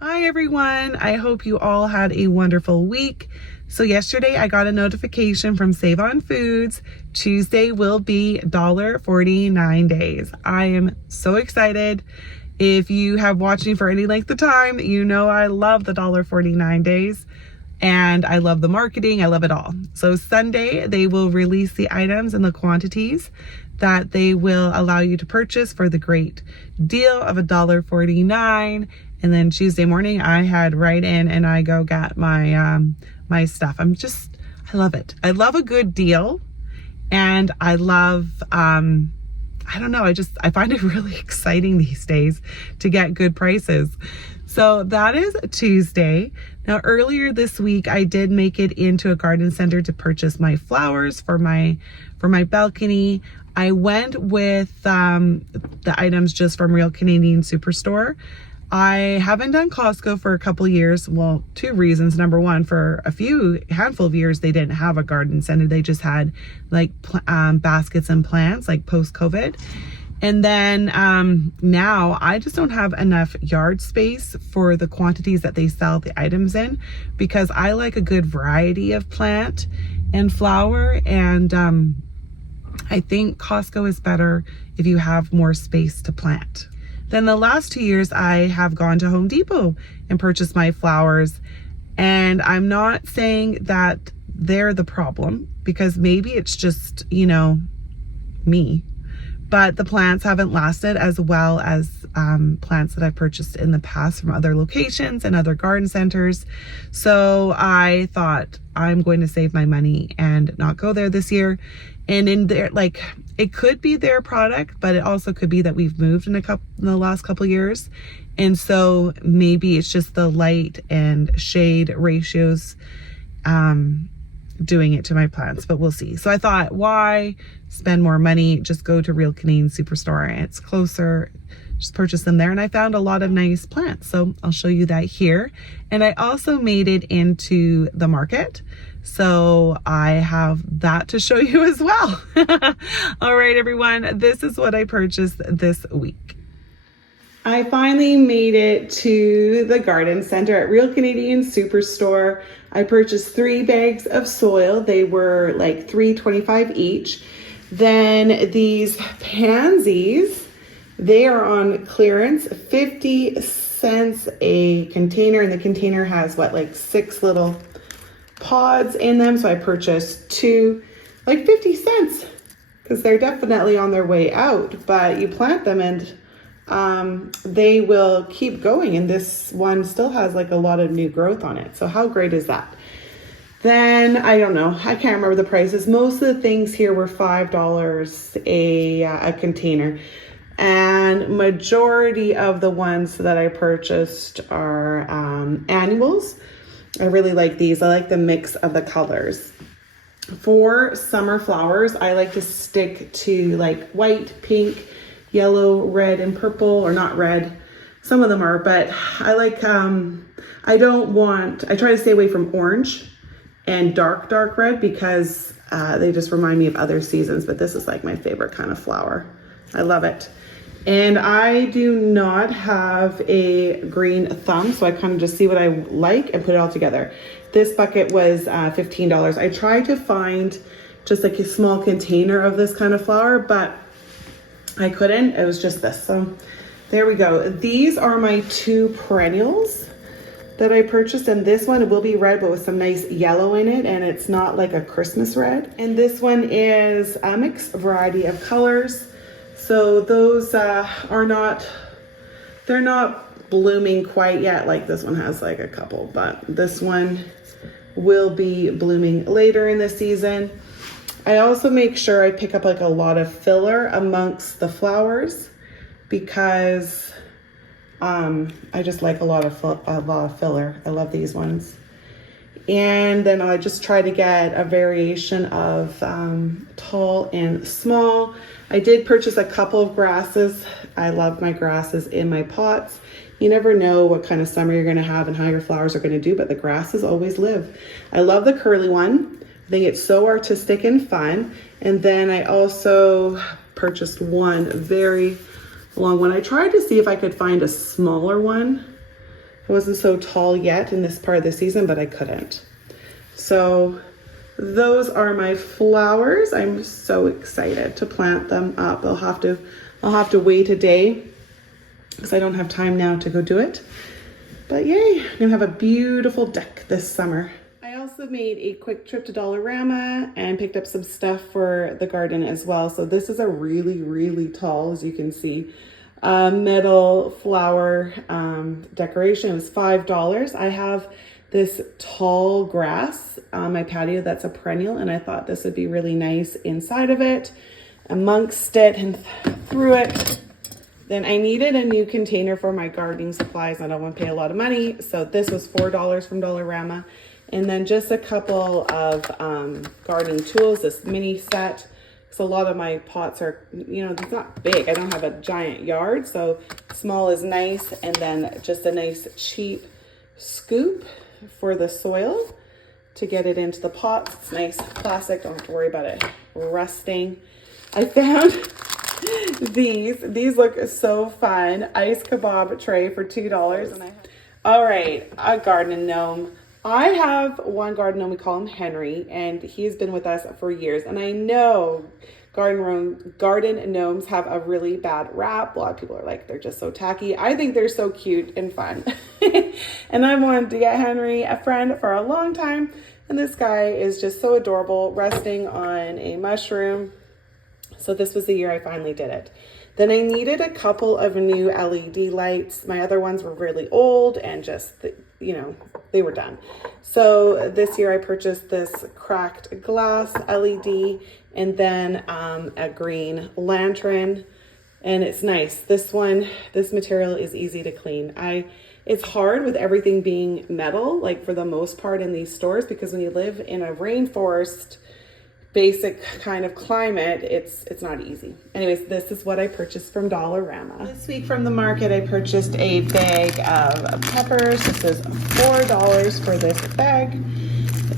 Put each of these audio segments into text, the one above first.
Hi everyone, I hope you all had a wonderful week. So yesterday I got a notification from Save On Foods. Tuesday will be $1.49 days. I am so excited. If you have watched me for any length of time, you know I love the $1.49 days and I love the marketing. I love it all. So Sunday they will release the items and the quantities that they will allow you to purchase for the great deal of $1.49. And then Tuesday morning I head right in and I go get my my stuff. I love it. I love a good deal, and I love I don't know, I find it really exciting these days to get good prices. So that is Tuesday. Now earlier this week I did make it into a garden center to purchase my flowers for my balcony. I went with the items just from Real Canadian Superstore. I haven't done Costco for a couple years. Well, two reasons. Number one, for a handful of years, they didn't have a garden center. They just had like baskets and plants, like post-COVID. And then now I just don't have enough yard space for the quantities that they sell the items in, because I like a good variety of plant and flower. And I think Costco is better if you have more space to plant. Then the last 2 years I have gone to Home Depot and purchased my flowers. And I'm not saying that they're the problem, because maybe it's just, you know, me. But the plants haven't lasted as well as plants that I've purchased in the past from other locations and other garden centers. So I thought I'm going to save my money and not go there this year. And in there, like, it could be their product, but it also could be that we've moved in the last couple years. And so maybe it's just the light and shade ratios doing it to my plants, but we'll see. So I thought, why spend more money? Just go to Real Canadian Superstore. It's closer. Just purchase them there. And I found a lot of nice plants. So I'll show you that here. And I also made it into the market. So I have that to show you as well. All right, everyone, this is what I purchased this week. I finally made it to the garden center at Real Canadian Superstore. I purchased 3 bags of soil. They were like $3.25 each. Then these pansies, they are on clearance, 50 cents a container, and the container has like 6 little pods in them. So I purchased 2, like 50 cents, because they're definitely on their way out, but you plant them and they will keep going. And this one still has like a lot of new growth on it. So how great is that? Then I don't know, I can't remember the prices. Most of the things here were $5 a container. And majority of the ones that I purchased are annuals. I really like these. I like the mix of the colors. For summer flowers, I like to stick to like white, pink, yellow, red, and purple, or not red. Some of them are, but I like, I try to stay away from orange and dark red, because they just remind me of other seasons, but this is like my favorite kind of flower. I love it. And I do not have a green thumb, so I kind of just see what I like and put it all together. This bucket was $15. I tried to find just like a small container of this kind of flower, but I couldn't. It was just this. So there we go. These are my 2 perennials that I purchased, and this one will be red but with some nice yellow in it, and it's not like a Christmas red. And this one is a mixed variety of colors. So those they're not blooming quite yet. Like this one has like a couple, but this one will be blooming later in the season. I also make sure I pick up like a lot of filler amongst the flowers, because I just like a lot of filler. I love these ones. And then I just try to get a variation of tall and small. I did purchase a couple of grasses. I love my grasses in my pots. You never know what kind of summer you're gonna have and how your flowers are gonna do, but the grasses always live. I love the curly one. I think it's so artistic and fun. And then I also purchased one very long one. I tried to see if I could find a smaller one. I wasn't so tall yet in this part of the season, but I couldn't. So those are my flowers. I'm so excited to plant them up. I'll have to wait a day because I don't have time now to go do it. But yay, I'm gonna have a beautiful deck this summer. I also made a quick trip to Dollarama and picked up some stuff for the garden as well. So this is a really, really tall, as you can see, metal flower decoration. It was $5. I have this tall grass on my patio that's a perennial, and I thought this would be really nice inside of it, amongst it and through it. Then I needed a new container for my gardening supplies. I don't want to pay a lot of money, so this was $4 from Dollarama. And then just a couple of gardening tools, this mini set. So a lot of my pots are, you know, it's not big. I don't have a giant yard, so small is nice. And then just a nice cheap scoop for the soil to get it into the pots. It's nice plastic, don't have to worry about it rusting. I found these look so fun. Ice kebab tray for $2. And all right, a garden gnome. I have one garden gnome, we call him Henry, and he's been with us for years. And I know garden gnomes have a really bad rap. A lot of people are like, they're just so tacky. I think they're so cute and fun. And I wanted to get Henry a friend for a long time. And this guy is just so adorable, resting on a mushroom. So this was the year I finally did it. Then I needed a couple of new LED lights. My other ones were really old and just, you know, they were done. So this year I purchased this cracked glass LED and then a green lantern, and it's nice. This material is easy to clean. It's hard with everything being metal, like for the most part in these stores, because when you live in a rainforest, basic kind of climate, it's not easy. Anyways, this is what I purchased from Dollarama. This week from the market, I purchased a bag of peppers. This is $4 for this bag.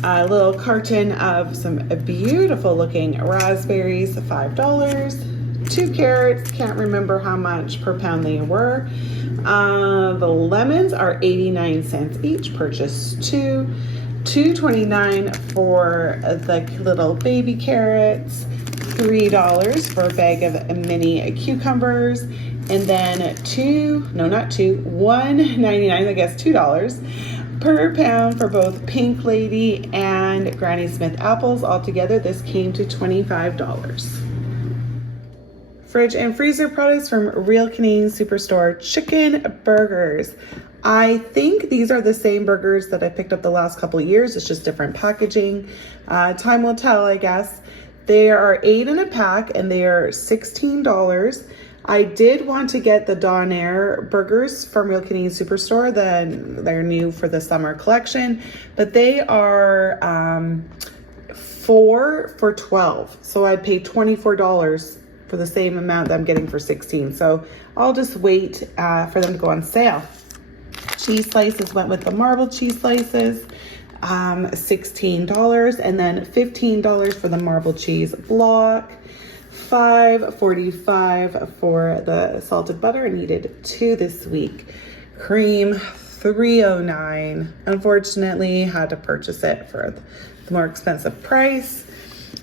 A little carton of some beautiful looking raspberries, $5. 2 carrots, can't remember how much per pound they were. The lemons are 89 cents each, purchased 2. $2.29 for the little baby carrots, $3 for a bag of mini cucumbers, and then $1.99, I guess $2 per pound for both Pink Lady and Granny Smith apples. Altogether, this came to $25. Fridge and freezer products from Real Canadian Superstore. Chicken burgers. I think these are the same burgers that I picked up the last couple of years. It's just different packaging. Time will tell, I guess. They are 8 in a pack and they are $16. I did want to get the Donair burgers from Real Canadian Superstore. They're new for the summer collection, but they are 4 for $12. So I paid $24 for the same amount that I'm getting for $16. So I'll just wait for them to go on sale. Cheese slices went with the marble cheese slices, $16, and then $15 for the marble cheese block, $5.45 for the salted butter. I needed 2 this week. Cream, $3.09. Unfortunately, had to purchase it for the more expensive price.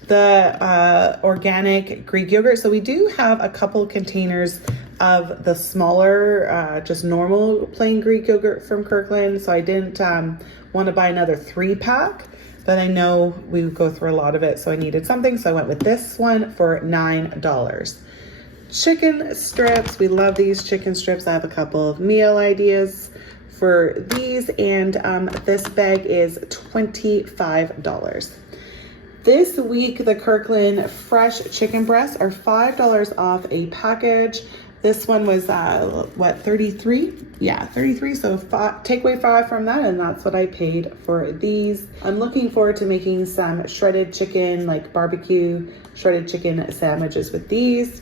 The organic Greek yogurt. So we do have a couple containers of the smaller, just normal plain Greek yogurt from Kirkland. So I didn't want to buy another 3-pack, but I know we would go through a lot of it. So I needed something. So I went with this one for $9. Chicken strips. We love these chicken strips. I have a couple of meal ideas for these. And this bag is $25. This week, the Kirkland fresh chicken breasts are $5 off a package. This one was, what, 33? Yeah, 33. So take away 5 from that, and that's what I paid for these. I'm looking forward to making some shredded chicken, like barbecue shredded chicken sandwiches with these.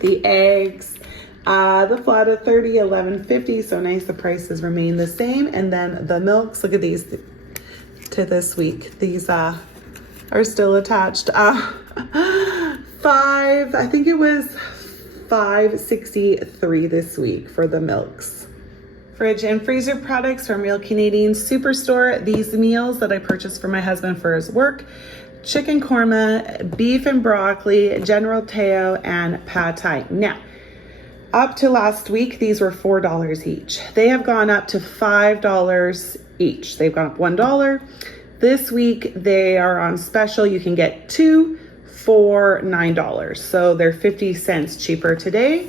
The eggs, the flat of 30, $11.50. So nice, the prices remain the same. And then the milks, look at these to this week. These are still attached. I think it was $5.63 this week for the milks. Fridge and freezer products from Real Canadian Superstore. These meals that I purchased for my husband for his work: chicken korma, beef and broccoli, General Teo, and pad thai. Now, up to last week, these were $4 each. They have gone up to $5 each. They've gone up $1. This week, they are on special. You can get 2 for $9. So they're 50 cents cheaper today,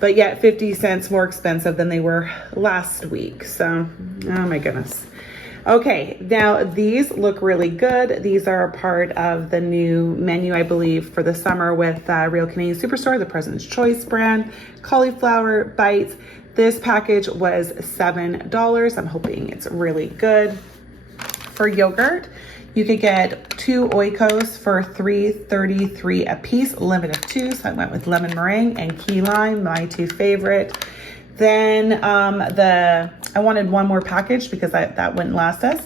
but yet 50 cents more expensive than they were last week. So, oh my goodness. Okay, now these look really good. These are a part of the new menu, I believe, for the summer with Real Canadian Superstore, the President's Choice brand, cauliflower bites. This package was $7. I'm hoping it's really good. For yogurt, you could get 2 Oikos for $3.33 a piece, limit of 2. So I went with lemon meringue and key lime, my 2 favorite. Then I wanted one more package because that wouldn't last us.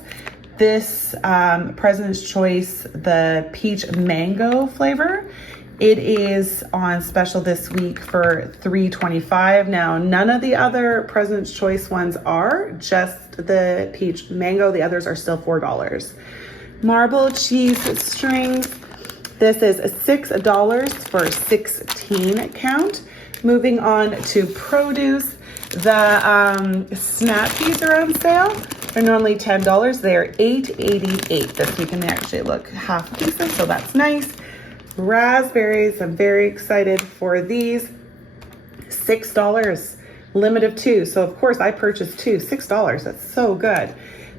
This President's Choice, the peach mango flavor, it is on special this week for $3.25. Now, none of the other President's Choice ones are, just the peach mango. The others are still $4. Marble cheese strings. This is $6 for 16 count. Moving on to produce. The snap peas are on sale. They're normally $10. They're $8.88. This you can actually look half pieces, so that's nice. Raspberries, I'm very excited for these. $6, limit of 2. So of course I purchased 2, $6. That's so good.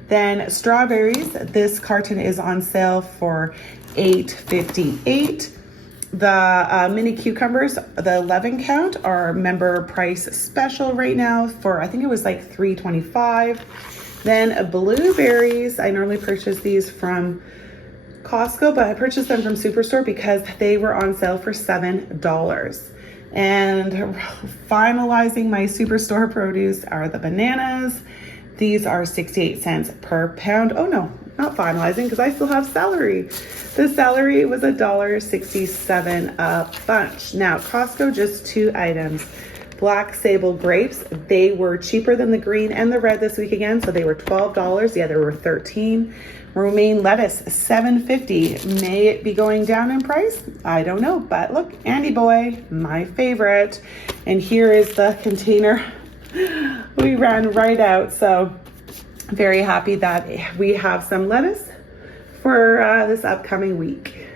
Then strawberries, this carton is on sale for $8.58. The mini cucumbers, the 11 count, are member price special right now for, I think it was like $3.25. Then blueberries, I normally purchase these from Costco, but I purchased them from Superstore because they were on sale for $7. And finalizing my Superstore produce are the bananas. These are 68 cents per pound. Oh no, not finalizing because I still have celery. The celery was $1.67 a bunch. Now, Costco, just 2 items. Black sable grapes, they were cheaper than the green and the red this week again, so they were $12. The other were $13. Romaine lettuce, $7.50. May it be going down in price? I don't know, but look, Andy Boy, my favorite. And here is the container. We ran right out, so very happy that we have some lettuce for this upcoming week.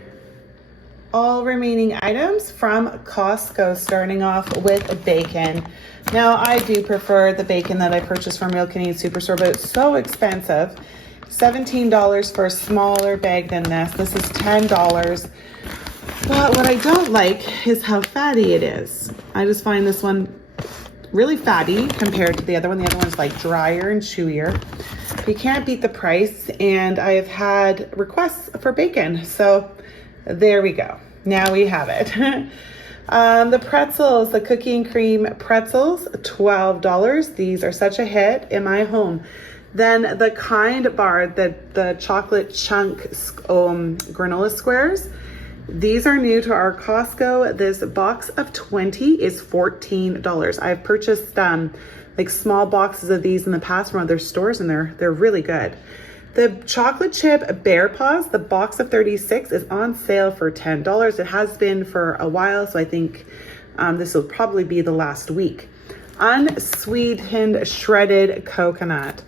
All remaining items from Costco, starting off with bacon. Now, I do prefer the bacon that I purchased from Real Canadian Superstore, but it's so expensive. $17 for a smaller bag than this. This is $10. But what I don't like is how fatty it is. I just find this one really fatty compared to the other one. The other one's like drier and chewier. You can't beat the price, and I have had requests for bacon. So there we go. Now we have it. The pretzels, the cookie and cream pretzels, $12. These are such a hit in my home. Then the Kind bar, the chocolate chunk granola squares, these are new to our Costco. This box of 20 is $14. I've purchased like small boxes of these in the past from other stores, and they're really good. The chocolate chip bear paws, the box of 36 is on sale for $10. It has been for a while, so I think this will probably be the last week. Unsweetened shredded coconut.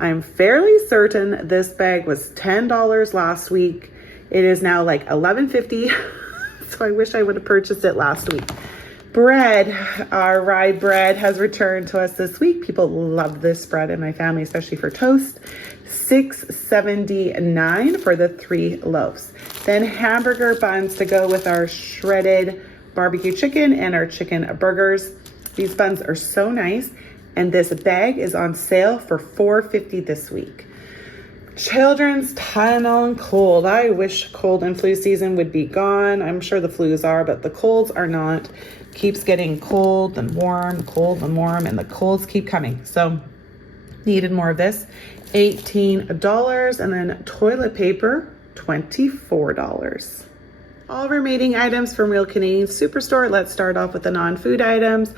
I'm fairly certain this bag was $10 last week. It is now like $11.50, so I wish I would have purchased it last week. Bread, our rye bread has returned to us this week. People love this bread in my family, especially for toast. $6.79 for the 3 loaves. Then hamburger buns to go with our shredded barbecue chicken and our chicken burgers. These buns are so nice, and this bag is on sale for $4.50 this week. Children's Tylenol and cold. I wish cold and flu season would be gone. I'm sure the flus are, but the colds are not. Keeps getting cold and warm, and the colds keep coming. So needed more of this. $18. And then toilet paper, $24. All remaining items from Real Canadian Superstore. Let's start off with the non-food items.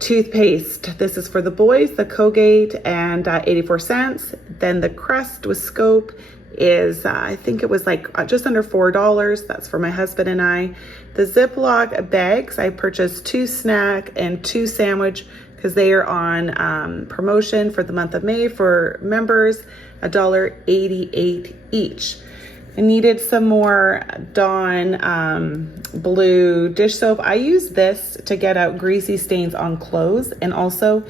Toothpaste, this is for the boys, the Colgate, and 84 cents. Then the Crest with scope is, I think it was like just under $4. That's for my husband and I. The Ziploc bags, I purchased 2 snack and 2 sandwich because they are on promotion for the month of May for members, $1.88 each. I needed some more Dawn blue dish soap. I use this to get out greasy stains on clothes and also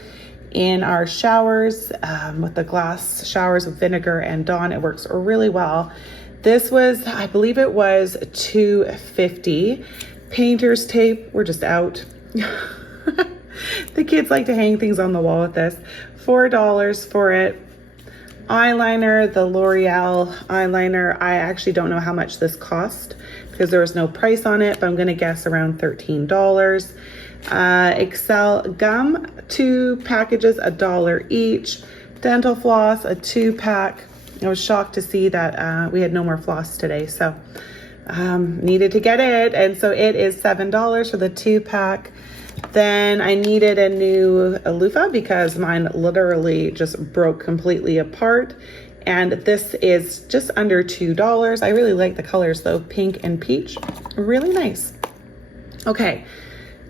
in our showers with the glass showers with vinegar and Dawn. It works really well. This was, I believe it was $2.50. Painter's tape, we're just out. The kids like to hang things on the wall with this. $4 for it. Eyeliner, the L'Oreal eyeliner. I actually don't know how much this cost because there was no price on it, but I'm gonna guess around $13. Excel gum, 2 packages, $1 each. Dental floss, a 2-pack. I was shocked to see that we had no more floss today, so needed to get it. And so it is $7 for the 2-pack. Then I needed a new loofah because mine literally just broke completely apart. And this is just under $2. I really like the colors though, pink and peach, really nice. Okay,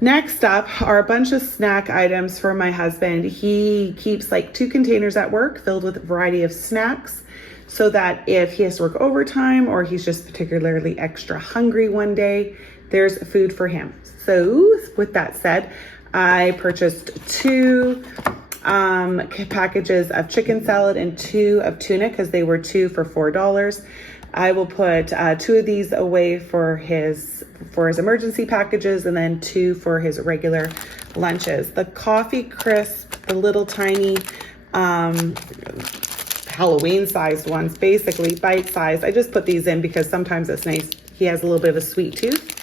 next up are a bunch of snack items for my husband. He keeps like 2 containers at work filled with a variety of snacks so that if he has to work overtime or he's just particularly extra hungry one day, there's food for him. So with that said, I purchased 2 packages of chicken salad and 2 of tuna because they were 2 for $4. I will put 2 of these away for his emergency packages and then 2 for his regular lunches. The coffee crisp, the little tiny Halloween sized ones, basically bite size. I just put these in because sometimes it's nice. He has a little bit of a sweet tooth.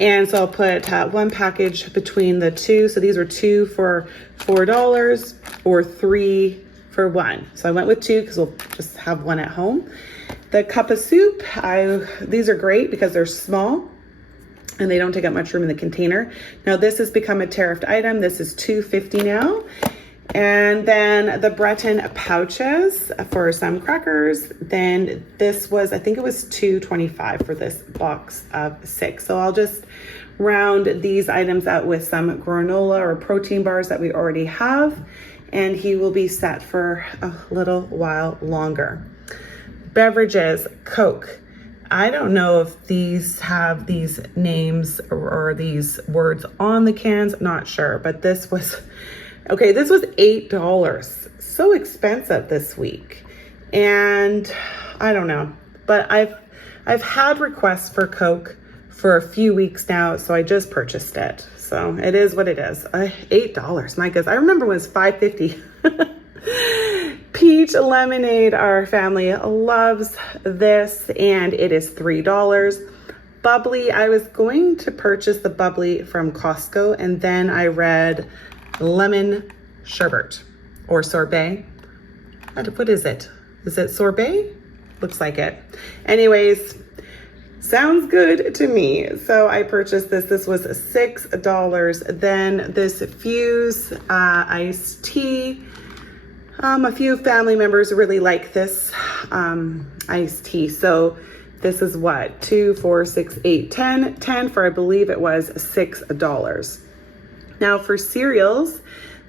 And so I'll put 1 package between the 2. So these were 2 for $4 or 3 for 1. So I went with 2 because we'll just have 1 at home. The cup of soup, these are great because they're small and they don't take up much room in the container. Now this has become a tariffed item. This is $2.50 now. And then the Breton pouches for some crackers. Then this was, I think it was $2.25 for this box of 6. So I'll just round these items out with some granola or protein bars that we already have. And he will be set for a little while longer. Beverages, Coke. I don't know if these have these names or these words on the cans, not sure, but this was, okay, this was $8. So expensive this week. And I don't know, but I've had requests for Coke for a few weeks now, so I just purchased it. So it is what it is. $8, my goodness. I remember when it was $5.50. Peach lemonade, our family loves this, and it is $3. Bubbly, I was going to purchase the bubbly from Costco, and then I read lemon sherbet or sorbet. What is it? Is it sorbet? Looks like it. Anyways, sounds good to me. So I purchased this. This was $6. Then this Fuse iced tea. A few family members really like this iced tea. So this is what? 2, 4, 6, 8, 10. 10 for, I believe it was $6. Now for cereals,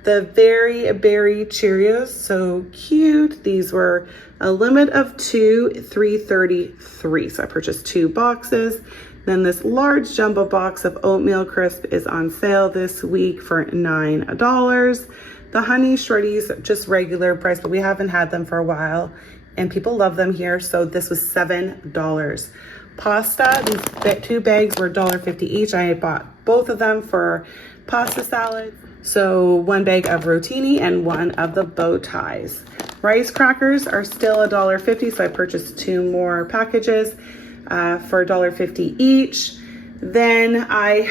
the Very Berry Cheerios, so cute. These were a limit of 2, $3.33. So I purchased 2 boxes. Then this large jumbo box of oatmeal crisp is on sale this week for $9. The Honey Shreddies, just regular price, but we haven't had them for a while and people love them here. So this was $7. Pasta, these 2 bags were $1.50 each. I bought both of them for pasta salad. So 1 bag of rotini and 1 of the bow ties. Rice crackers are still $1.50. So I purchased 2 more packages for $1.50 each. Then I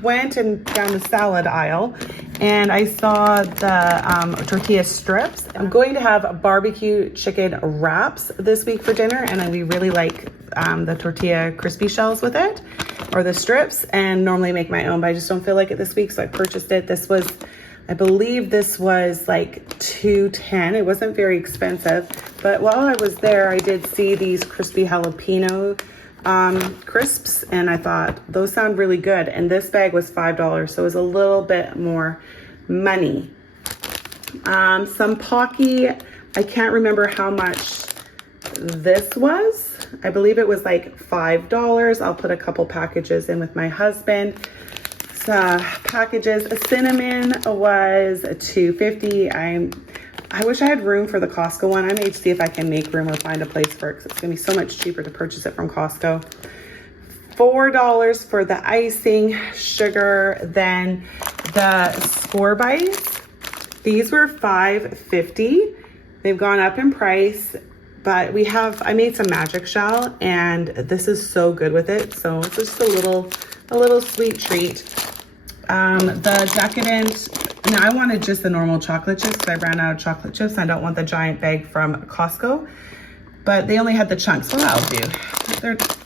went and down the salad aisle and I saw the tortilla strips. I'm going to have barbecue chicken wraps this week for dinner, and we really like the tortilla crispy shells with it, or the strips, and normally make my own, but I just don't feel like it this week, so I purchased it. This was, I believe this was like $2.10. It wasn't very expensive, but while I was there, I did see these crispy jalapeno crisps, and I thought those sound really good. And this bag was $5, so it was a little bit more money. Some Pocky, I can't remember how much this was. I believe it was like $5. I'll put a couple packages in with my husband. Packages. Cinnamon was $2.50. I wish I had room for the Costco one. I may see if I can make room or find a place for it, because it's gonna be so much cheaper to purchase it from Costco. $4 for the icing sugar. Then the score bites, these were $5.50. They've gone up in price, but I made some magic shell, and this is so good with it. So it's just a little sweet treat. The decadent, now I wanted just the normal chocolate chips because I ran out of chocolate chips. I don't want the giant bag from Costco, but they only had the chunks, so that'll do.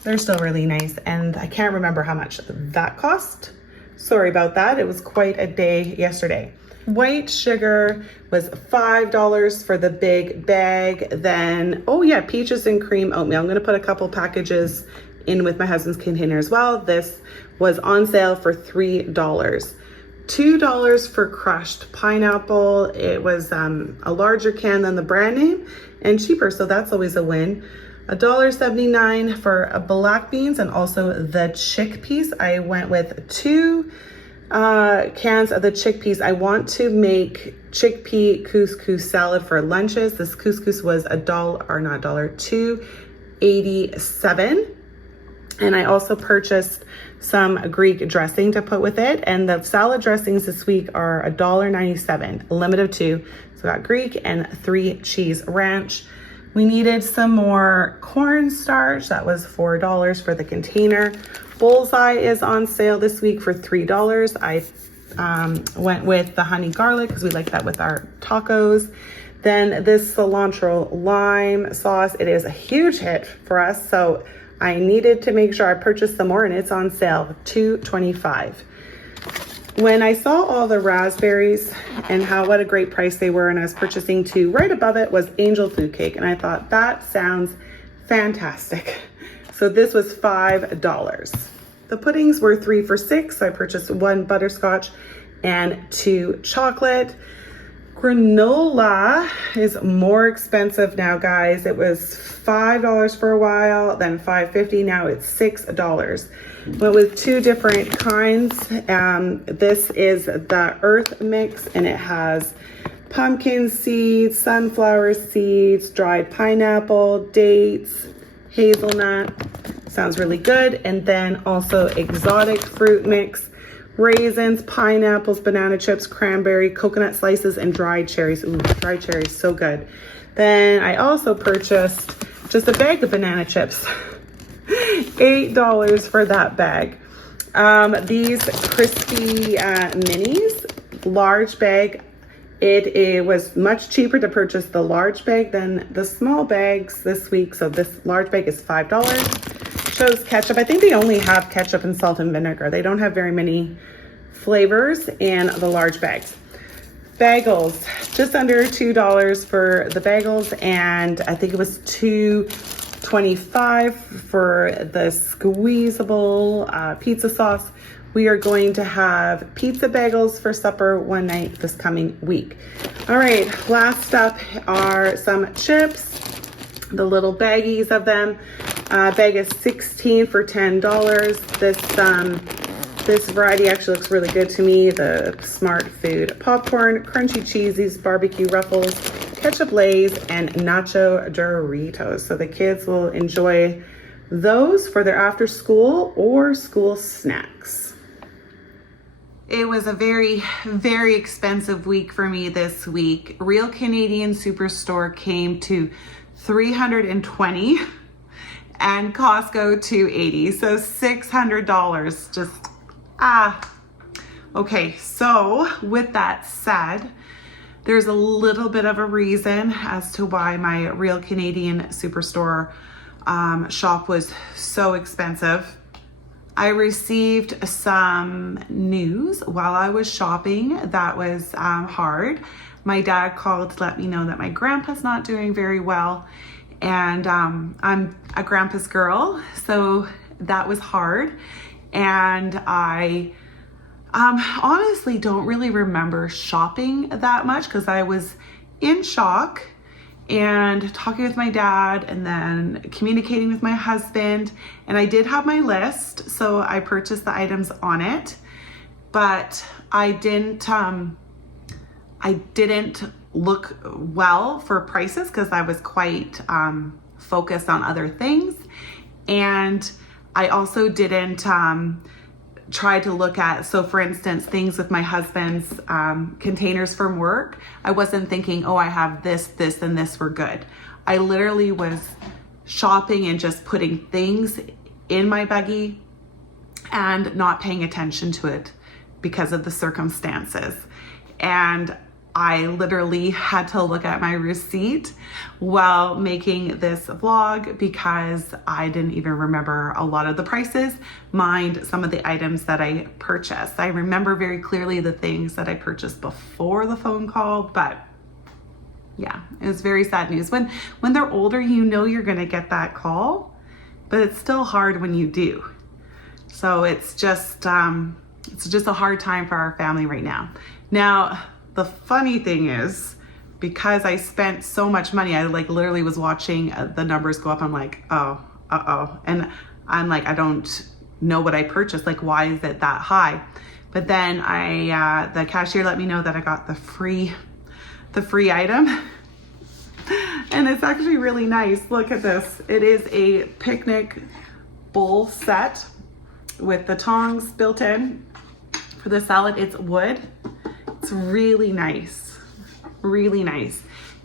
They're still really nice, and I can't remember how much that cost. Sorry about that. It was quite a day yesterday. White sugar was $5 for the big bag. Then, oh yeah, peaches and cream oatmeal. I'm gonna put a couple packages in with my husband's container as well. This was on sale for $3. $2 for crushed pineapple. It was a larger can than the brand name and cheaper, so that's always a win. $1.79 for black beans and also the chickpeas. I went with 2 cans of the chickpeas. I want to make chickpea couscous salad for lunches. This couscous was $2.87. And I also purchased some Greek dressing to put with it. And the salad dressings this week are $1.97, a limit of 2. So I got Greek and 3 cheese ranch. We needed some more cornstarch. That was $4 for the container. Bullseye is on sale this week for $3. I went with the honey garlic because we like that with our tacos. Then this cilantro lime sauce, it is a huge hit for us. So I needed to make sure I purchased some more, and it's on sale, $2.25. When I saw all the raspberries and what a great price they were, and I was purchasing 2, right above it was angel food cake, and I thought that sounds fantastic. So this was $5. The puddings were 3 for $6, so I purchased 1 butterscotch and 2 chocolate. Granola is more expensive now, guys. It was $5 for a while, then $5.50. Now it's $6. Went with 2 different kinds. This is the Earth Mix, and it has pumpkin seeds, sunflower seeds, dried pineapple, dates, hazelnut. Sounds really good. And then also exotic fruit mix. Raisins, pineapples, banana chips, cranberry, coconut slices, and dried cherries. Ooh, dried cherries, so good. Then I also purchased just a bag of banana chips. $8 for that bag. These crispy minis, large bag. It was much cheaper to purchase the large bag than the small bags this week. So this large bag is $5. Shows ketchup. I think they only have ketchup and salt and vinegar. They don't have very many flavors in the large bags. Bagels, just under $2 for the bagels, and I think it was $2.25 for the squeezable pizza sauce. We are going to have pizza bagels for supper one night this coming week. All right, last up are some chips, the little baggies of them. Bag is 16 for $10. This variety actually looks really good to me. The Smart Food popcorn, crunchy cheesies, barbecue ruffles, ketchup Lay's, and nacho Doritos. So the kids will enjoy those for their after school or school snacks. It was a very, very expensive week for me this week. Real Canadian Superstore came to $320 and Costco $280. So $600 just, Okay, so with that said, there's a little bit of a reason as to why my Real Canadian Superstore shop was so expensive. I received some news while I was shopping that was hard. My dad called to let me know that my grandpa's not doing very well, and I'm a grandpa's girl, so that was hard. And I honestly don't really remember shopping that much because I was in shock and talking with my dad and then communicating with my husband, and I did have my list, so I purchased the items on it, but I didn't look well for prices because I was quite focused on other things. And I also didn't try to look at, so for instance, things with my husband's containers from work. I wasn't thinking, oh, I have this, and this were good. I literally was shopping and just putting things in my buggy and not paying attention to it because of the circumstances. And I literally had to look at my receipt while making this vlog because I didn't even remember a lot of the prices, mind some of the items that I purchased. I remember very clearly the things that I purchased before the phone call, but yeah, it was very sad news. When they're older, you know you're gonna get that call, but it's still hard when you do. So it's just a hard time for our family right now. Now, the funny thing is, because I spent so much money, I like literally was watching the numbers go up. I'm like, oh, uh-oh. And I'm like, I don't know what I purchased. Like, why is it that high? But then the cashier let me know that I got the free item. And it's actually really nice. Look at this. It is a picnic bowl set with the tongs built in for the salad. It's wood. It's really nice, really nice.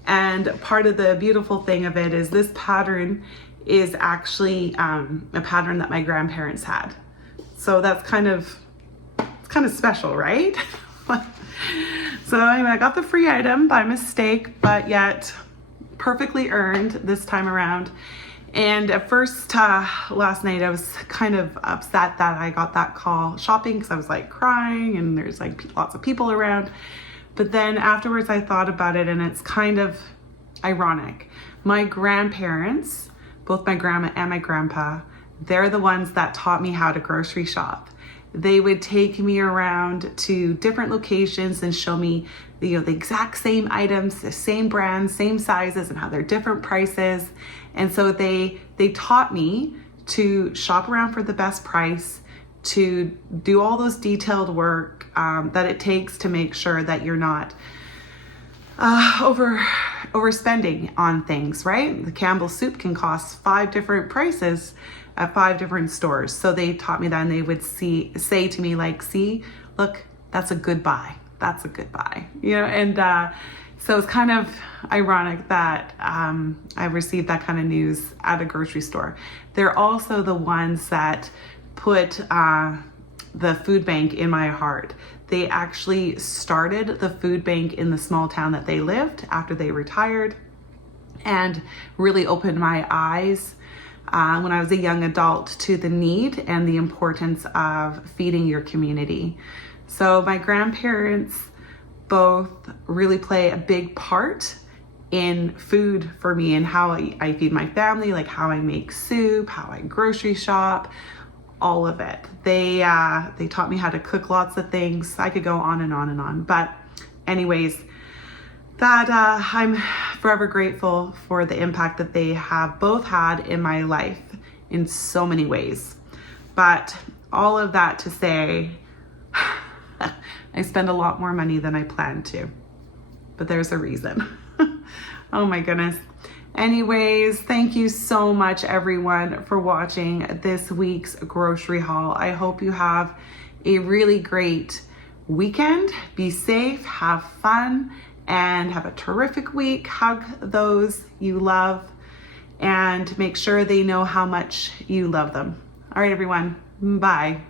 And part of the beautiful thing of it is this pattern is actually a pattern that my grandparents had. So that's kind of special, right? So anyway, I got the free item by mistake, but yet perfectly earned this time around. And at first, last night, I was kind of upset that I got that call shopping because I was like crying and there's like lots of people around. But then afterwards I thought about it, and it's kind of ironic. My grandparents, both my grandma and my grandpa, they're the ones that taught me how to grocery shop. They would take me around to different locations and show me the exact same items, the same brands, same sizes, and how they're different prices. And so they taught me to shop around for the best price, to do all those detailed work that it takes to make sure that you're not overspending on things, right? The Campbell soup can cost 5 different prices at 5 different stores. So they taught me that, and they would say to me like, see, look, that's a good buy. That's a good buy, and so it's kind of ironic that I received that kind of news at a grocery store. They're also the ones that put the food bank in my heart. They actually started the food bank in the small town that they lived after they retired, and really opened my eyes when I was a young adult to the need and the importance of feeding your community. So my grandparents both really play a big part in food for me and how I feed my family, like how I make soup, how I grocery shop, all of it. They taught me how to cook lots of things. I could go on and on and on. But anyways, that I'm forever grateful for the impact that they have both had in my life in so many ways. But all of that to say, I spend a lot more money than I planned to, but there's a reason. Oh my goodness. Anyways, thank you so much everyone for watching this week's grocery haul. I hope you have a really great weekend. Be safe, have fun, and have a terrific week. Hug those you love and make sure they know how much you love them. All right, everyone. Bye.